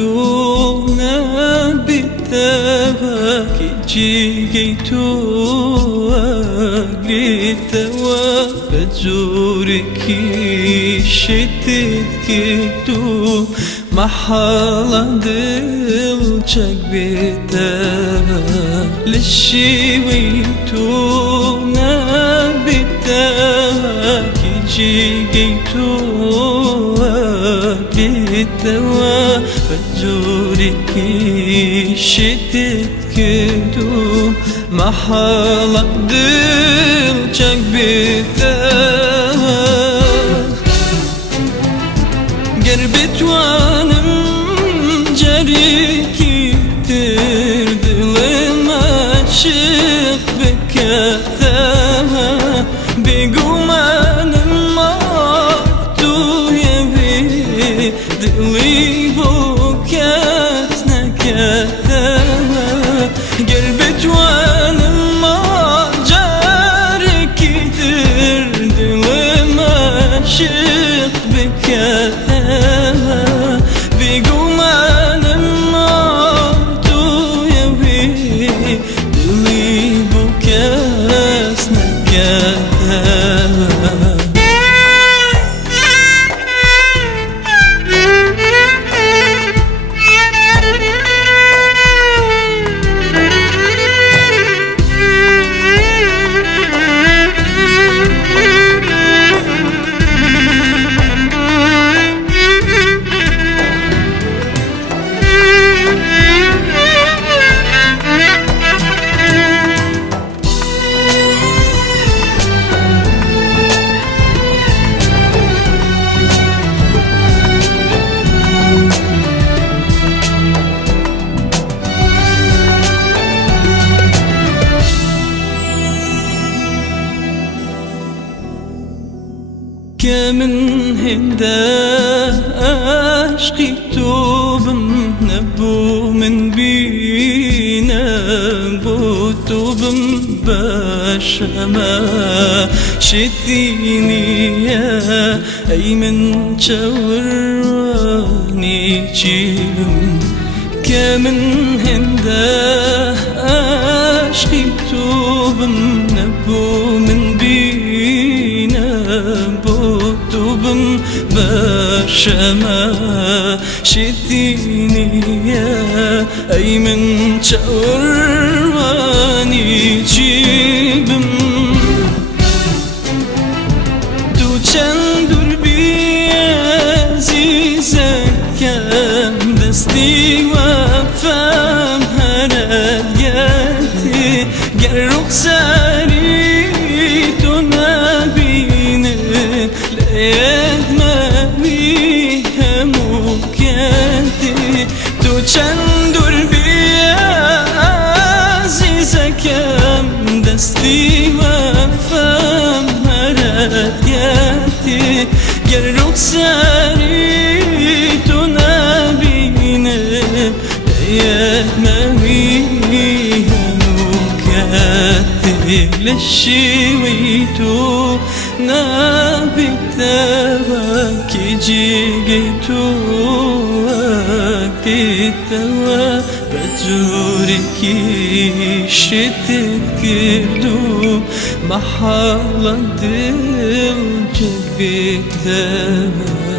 لشيويتونا بالتباك جيجيتو أقليتوا بزوركي شتتكيتو محالا دلچك بتبا لشيويتونا بالتباك جيجيتو أقليتوا بزوركي شتتكيتو محالا دلچك بتبا قربت وانم جريكي تردلم عشق بكتها بقومانم مقتو يبي دلي بوكات نكتها قربت وانم جريكي تردلم عشق بكتها بقومان الموتو يبي دلي بوكاس نكاها كمن هندا عشقي توبم نبو من بينا بوتوبم باشما شتيني يا أي من شوراني جيبم كمن هندا عشقي توبم نبو من بينا بوتوبم باشما شتيني يا أي من شوراني جيبم تو چندور بي عزيزة كم دستي وفهم هرقيتي گر رخساري تو نبينه لأيد ما بيهم وكاتي تو چندور بي عزيزة كم دستي وفهم هرقيتي گر رخساري تو نبينه لأيد ما بيهم وكاتي لشيويتو نابتوا كي جيجيتو أكتوا بزوركي شتتكردو محالا دلچك بتبا